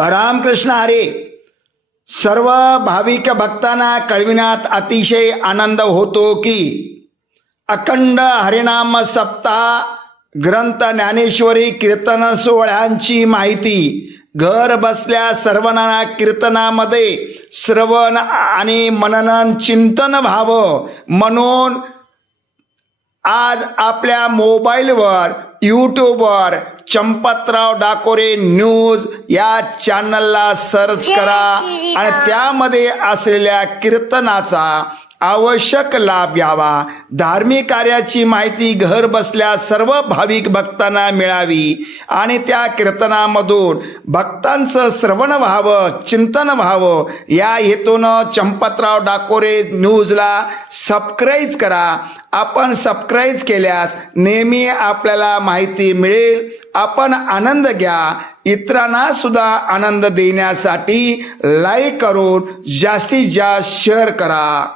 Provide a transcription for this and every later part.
रामकृष्ण हरी. सर्व भाविक भक्तांना कळविण्यात अतिशय आनंद होतो की अखंड हरिनाम सप्ताह ग्रंथ ज्ञानेश्वरी कीर्तन सोहळ्यांची माहिती घर बसल्या सर्वांना कीर्तनामध्ये श्रवण आणि मनन चिंतन व्हावं म्हणून आज आपल्या मोबाईलवर यूट्यूबवर चंपतराव डाकोरे न्यूज या चॅनलला सर्च करा आणि त्यामध्ये असलेल्या कीर्तनाचा आवश्यक लाभ घ्यावा. धार्मिक कार्याची माहिती घर बसल्या सर्व भाविक भक्तांना मिळावी आणि त्या कीर्तनामधून भक्तांचं श्रवण व्हावं, चिंतन व्हावं या हेतूनं चंपतराव डाकोरे न्यूजला सबस्क्राईब करा. आपण सबस्क्राईब केल्यास नेहमी आपल्याला माहिती मिळेल. आपण आनंद घ्या, इतरांना सुद्धा आनंद देण्यासाठी लाईक करून जास्तीत जास्त शेअर करा.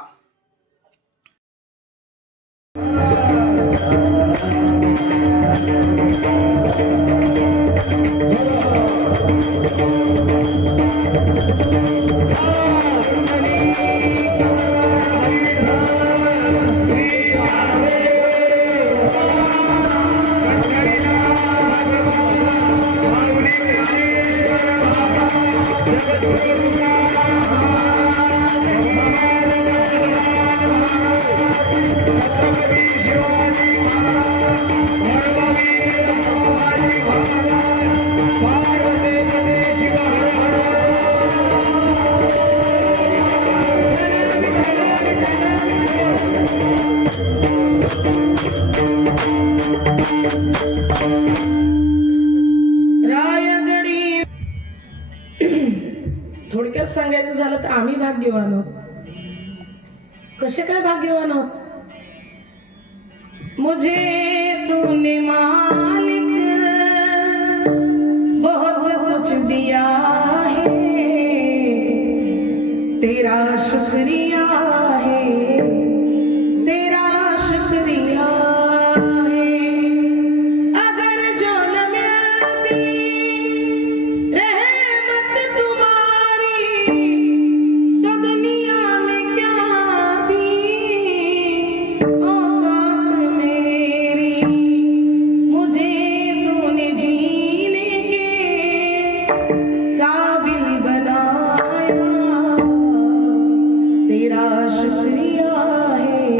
थोडक्यात सांगायचं झालं तर आम्ही भाग्यवान आहोत. कसे काय भाग्यवान आहोत? मुझे तूने मालिक बहुत कुछ दिया है, तेरा शुक्रिया है, तेरा शुक्रिया है. अगर जो न मिलती रहमत तुम्हारी तो दुनिया में क्या थी औकात मेरी. मुझे तूने जीने के काबिल बनाया, तेरा शुक्रिया है,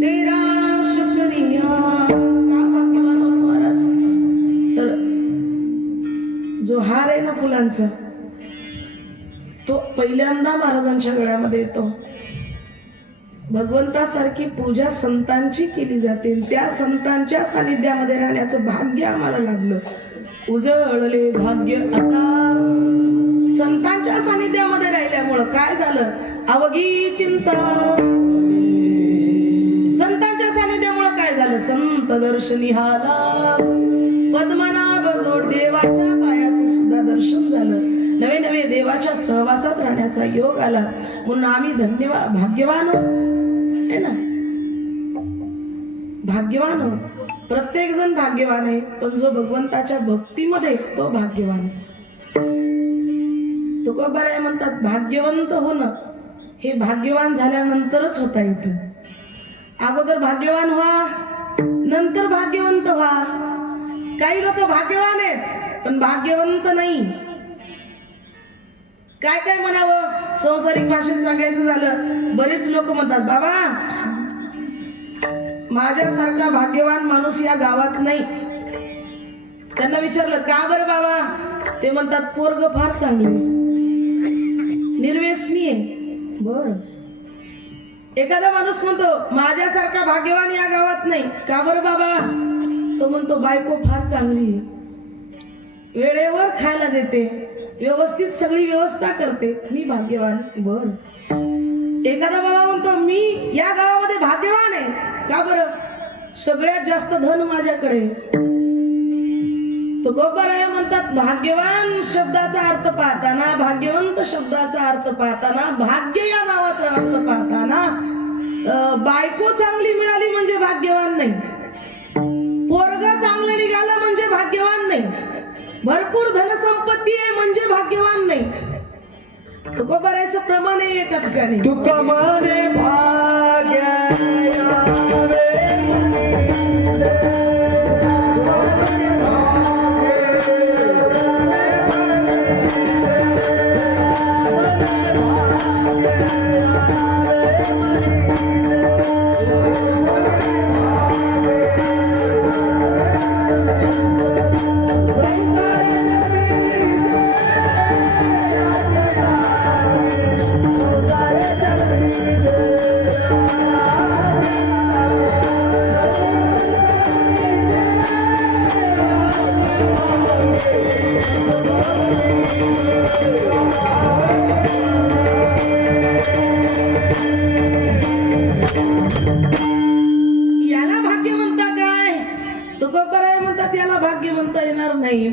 तेरा शुक्रिया. का भाग्यवान आहोत महाराज. तर जो हार आहे ना फुलांचा तो पहिल्यांदा महाराजांच्या गळ्यामध्ये येतो. भगवंतासारखी पूजा संतांची केली जाते. त्या संतांच्या सानिध्यामध्ये राहण्याचं भाग्य आम्हाला लाभलं. उजळले भाग्य आता संतांच्या सानिध्यामध्ये राहिल्यामुळं काय झालं? अवघी चिंता. संतांच्या सानिध्यामुळं काय झालं? संत दर्शनी हाला पद्मनाभ जोड देवाच्या पायाचं सुद्धा दर्शन झालं. नवे नवे देवाच्या सहवासात राहण्याचा योग आला. म्हणून आम्ही धन्यवाद भाग्यवान आहे ना, भाग्यवान आहोत. प्रत्येक जण भाग्यवान आहे, पण जो भगवंताच्या भक्तीमध्ये तो भाग्यवान आहे. तुकोबाराय म्हणतात भाग्यवंत होणं हे भाग्यवान झाल्यानंतरच होता येतं. अगोदर भाग्यवान व्हा, नंतर भाग्यवंत व्हा. काही लोक भाग्यवान आहेत पण भाग्यवंत नाही. काय काय म्हणावं? संसारिक भाषेत सांगायचं झालं, बरेच लोक म्हणतात बाबा माझ्यासारखा भाग्यवान माणूस या गावात नाही. त्यांना विचारलं का बरं बाबा? ते म्हणतात पोरग फार चांगले, निर्व्यसनी आहे. बर. एखादा माणूस म्हणतो माझ्यासारखा भाग्यवान या गावात नाही. का बरं बाबा? तो म्हणतो बायको फार चांगली आहे, वेळेवर खायला देते, व्यवस्थित सगळी व्यवस्था करते, मी भाग्यवान. बर. एखादा बाबा म्हणतो मी या गावामध्ये भाग्यवान आहे. का बरं? सगळ्यात जास्त धन माझ्याकडे. तो गोपाराय म्हणतात भाग्यवान शब्दाचा अर्थ पाहताना, भाग्यवंत शब्दाचा अर्थ पाहताना, भाग्य या नावाचा अर्थ पाहताना बायको चांगली मिळाली म्हणजे भाग्यवान नाही, पोरग चांगलं निघालं म्हणजे भाग्यवान नाही, भरपूर धनसंपत्ती आहे म्हणजे भाग्य तुकोबारायचं प्रमाण आहे एका ठिकाणी. तुका माने भाग्य यावे याला भाग्य म्हणता काय? तुकोबाराय म्हणतात याला भाग्य म्हणता येणार नाही.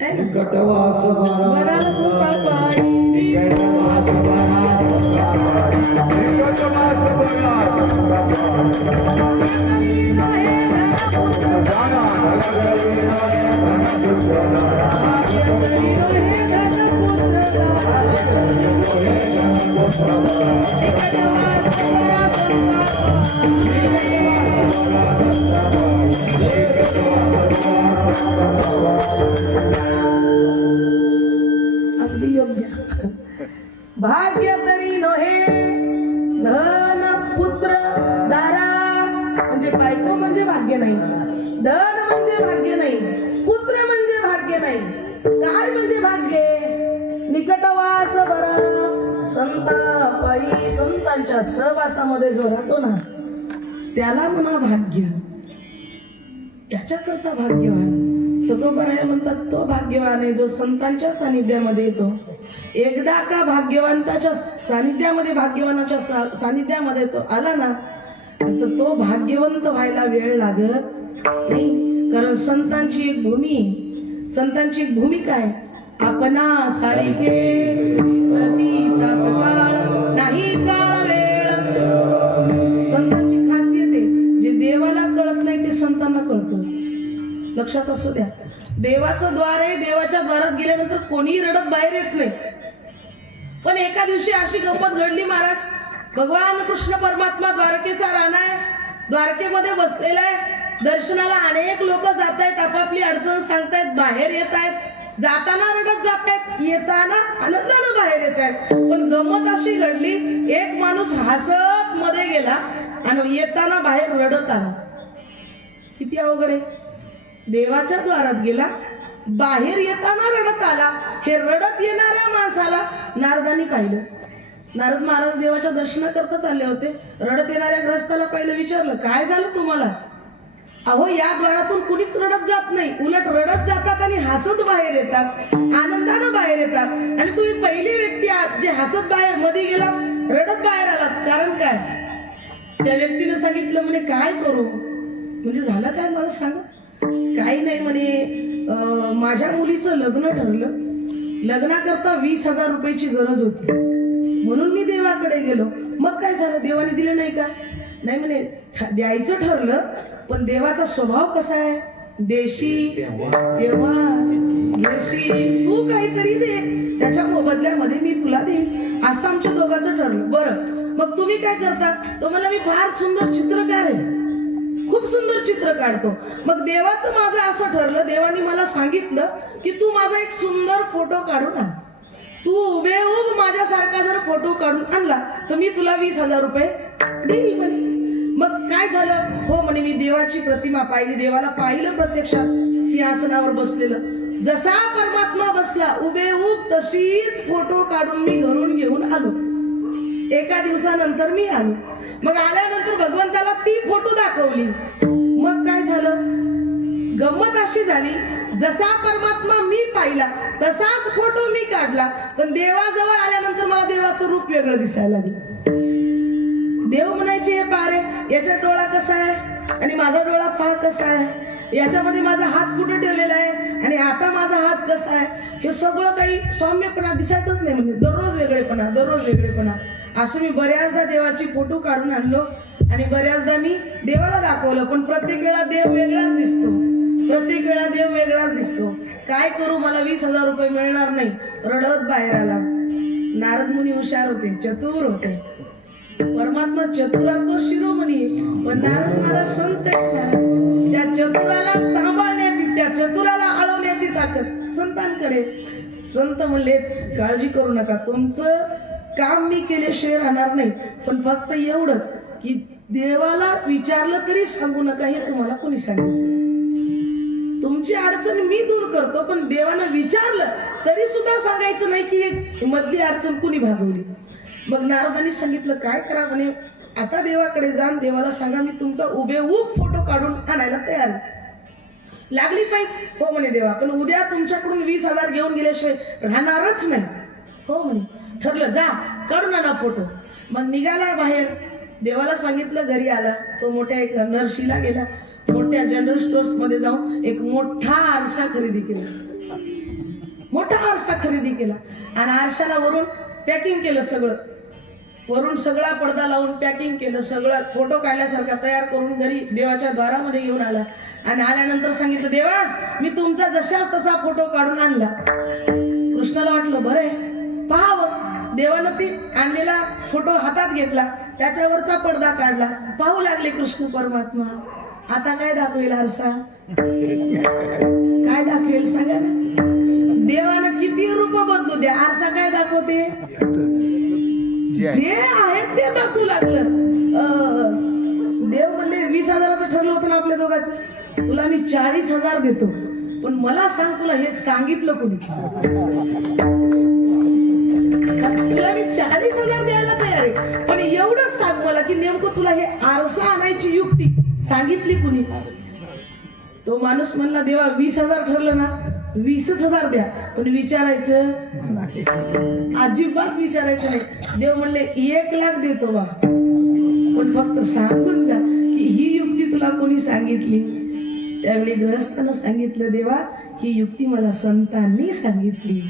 है ना? कटवास बरा सुता पायी अगदी योग्य. भाग्य तरी नोहे धन पुत्र दारा म्हणजे बायको म्हणजे भाग्य नाही, धन म्हणजे भाग्य नाही, पुत्र म्हणजे भाग्य नाही. काय म्हणजे भाग्य? निकटवास बरा संता पायी संतांच्या सहवासामध्ये जो राहतो ना त्याला म्हणा भाग्य. याच्याकरता भाग्यवान तुकोबाराय म्हणतात तो भाग्यवान आहे जो संतांच्या सानिध्यामध्ये येतो. एकदा का भाग्यवंताच्या सानिध्यामध्ये भाग्यवानाच्या सानिध्यामध्ये तो आला ना तर तो भाग्यवंत व्हायला वेळ लागत नाही. कारण संतांची एक भूमी आहे, संतांची एक भूमिका आहे. आपणा सारिके प्रति तात्काळ नाही काळ वेळ. संतांची खासियत आहे जे देवाला कळत नाही ते संतांना कळतं. लक्षात असू द्या. देवाचं द्वार आहे, देवाच्या द्वारात गेल्यानंतर कोणीही रडत बाहेर येत नाही. पण एका दिवशी अशी गंमत घडली महाराज. भगवान कृष्ण परमात्मा द्वारकेचा राणा आहे, द्वारकेमध्ये बसलेला आहे. दर्शनाला अनेक लोक जात आहेत, आपापली अडचण सांगतायत, बाहेर येत आहेत. जाताना रडत जात आहेत, येताना आनंदानं बाहेर येत आहेत. पण गंमत अशी घडली, एक माणूस हसत मध्ये गेला आणि येताना बाहेर रडत आला. किती अवघड आहे. देवाच्या द्वारात गेला, बाहेर येताना रडत आला. हे रडत येणाऱ्या माणसाला नारदांनी पाहिलं. नारद महाराज देवाच्या दर्शनाकरता चालले होते. रडत येणाऱ्या ग्रस्ताला पाहिलं, विचारलं काय झालं तुम्हाला? अहो या द्वारातून कुणीच रडत जात नाही, उलट रडत जातात आणि हसत बाहेर येतात, आनंदानं बाहेर येतात. आणि तुम्ही पहिली व्यक्ती आहात जे हसत बाहेर मध्ये गेलात, रडत बाहेर आलात. कारण काय? त्या व्यक्तीने सांगितलं म्हणे काय करू? म्हणजे झालं काय मला सांगा. काही नाही म्हणे, माझ्या मुलीचं लग्न ठरलं, लग्नाकरता 20,000 रुपयाची गरज होती, म्हणून मी देवाकडे गेलो. मग काय झालं? देवाने दिलं नाही का? नाही म्हणे, द्यायचं ठरलं पण देवाचा स्वभाव कसा आहे? देशी देवा देशी, तू काहीतरी दे, त्याच्या बदल्यामध्ये मी तुला देईन, असं आमच्या दोघांचं ठरलं. बरं मग तुम्ही काय करता? तो मला मी फार सुंदर चित्रकार आहे, खूप सुंदर चित्र काढतो. मग देवाचं माझं असं ठरलं, देवानी मला सांगितलं की तू माझा एक सुंदर फोटो काढून आण. तू हुबेहूब माझ्यासारखा जर फोटो काढून आणला तर मी तुला 20,000 रुपये देईल म्हणे. मग काय झालं? हो म्हणे, मी देवाची प्रतिमा पाहिली, देवाला पाहिलं प्रत्यक्षात सिंहासनावर बसलेलं. जसा परमात्मा बसला हुबेहूब तशीच फोटो काढून मी घरून घेऊन आलो. एका दिवसानंतर मी आलो. मग आल्यानंतर भगवंताला ती फोटो दाखवली. मग काय झालं? गंमत अशी झाली, जसा परमात्मा मी पाहिला तसाच फोटो मी काढला, पण देवाजवळ आल्यानंतर मला देवाचं रूप वेगळं दिसायला लागलं. देव म्हणायचे, हे पारे याचा डोळा कसा आहे आणि माझा डोळा पहा कसा आहे, याच्यामध्ये माझा हात कुठे ठेवलेला आहे आणि आता माझा हात कसा आहे, हे सगळं काही सौम्यपणा दिसायचंच नाही. म्हणजे दररोज वेगळेपणा, दररोज वेगळेपणा. असं मी बऱ्याचदा देवाची फोटो काढून आणलो आणि बऱ्याचदा मी देवाला दाखवलं, पण प्रत्येक वेळा देव वेगळाच दिसतो, प्रत्येक वेळा देव वेगळाच दिसतो. काय करू? मला 20,000 रुपये मिळणार नाही. रडत बाहेर आला. नारद मुनी हुशार होते, चतुर होते. परमात्मा चतुरात्म शिरोमणी आहे. पण नारद महाराज संत आहेत महाराज. त्या चतुराला सांभाळण्याची, त्या चतुराला अडवण्याची ताकद संतांकडे. संत म्हणले काळजी करू नका, तुमचं काम मी केल्याशिवाय राहणार नाही, पण फक्त एवढंच की देवाला विचारलं तरी सांगू नका, हे तुम्हाला कोणी सांगितलं. तुमची अडचण मी दूर करतो, पण देवानं विचारलं तरी सुद्धा सांगायचं नाही की एक मधली अडचण कुणी भागवली. मग नारदांनी सांगितलं काय करा म्हणे, आता देवाकडे जाण, देवाला सांगा मी तुमचा उभेऊब फोटो काढून आणायला तयार आहे. लागली पाहिजे हो म्हणे देवा, पण उद्या तुमच्याकडून 20,000 घेऊन गेल्याशिवाय राहणारच नाही. हो म्हणे, ठरलं, जा काढून आणा फोटो. मग निघाला बाहेर, देवाला सांगितलं, घरी आला. तो मोठ्या एक नर्शीला गेला, मोठ्या जनरल स्टोर्स मध्ये जाऊन एक मोठा आरसा खरेदी केला. मोठा आरसा खरेदी केला आणि आरशाला वरून पॅकिंग केलं, सगळं वरून सगळा पडदा लावून पॅकिंग केलं, सगळं फोटो काढल्यासारखा तयार करून घरी देवाच्या द्वारामध्ये घेऊन आला. आणि आल्यानंतर सांगितलं, देवा मी तुमचा जशाच तसा फोटो काढून आणला. कृष्णाला वाटलं बरं आहे, पाहावं. देवानं ती आणलेला फोटो हातात घेतला, त्याच्यावरचा पडदा काढला. पाहू लागले कृष्ण परमात्मा, आता काय दाखवेल आरसा, काय दाखवेल सांगा ना. देवानं किती रूप बदलू द्या, आरसा काय दाखवते, जे आहेत ते दाखवू लागलं. देव म्हणले 20,000चं ठरलं होतं ना आपल्या दोघांचं, तुला मी 40,000 देतो, पण मला सांग तुला हे सांगितलं कोणी. तुला मी 40,000 द्यायला तयार आहे, पण एवढंच सांग मला की नेमकं तुला हे आरसा आणायची युक्ती सांगितली कुणी. तो माणूस म्हणला, देवा 20,000 ठरलं ना, 20,000 द्या, पण विचारायचं अजिबात विचारायचं नाही. देव म्हणले 1,00,000 देतो बा, पण फक्त सांगून जा की ही युक्ती तुला कोणी सांगितली. त्यावेळी गृहस्थानं सांगितलं, देवा ही युक्ती मला संतांनी सांगितली.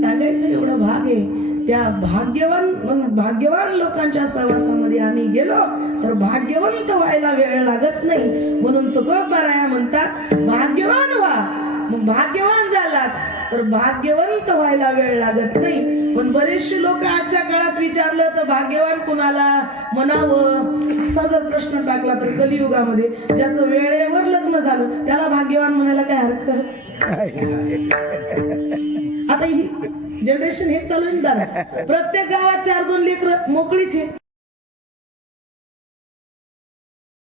सांगायचं एवढं भाग आहे. त्या भाग्यवान लोकांच्या सहवासामध्ये आम्ही गेलो तर भाग्यवंत व्हायला वेळ लागत नाही. म्हणून तुकोबाराया म्हणतात, भाग्यवान व्हा. मग भाग्यवान झालात तर भाग्यवंत व्हायला वेळ लागत नाही. पण बरेचसे लोक आजच्या काळात विचारलं तर भाग्यवान कुणाला म्हणावं असा जर प्रश्न टाकला तर कलियुगामध्ये ज्याचं वेळेवर लग्न झालं त्याला भाग्यवान म्हणायला काय हरकत. आता ही जनरेशन हे चालू आहे, प्रत्येक गावात 4-2 लेकरं मोकळीच आहे.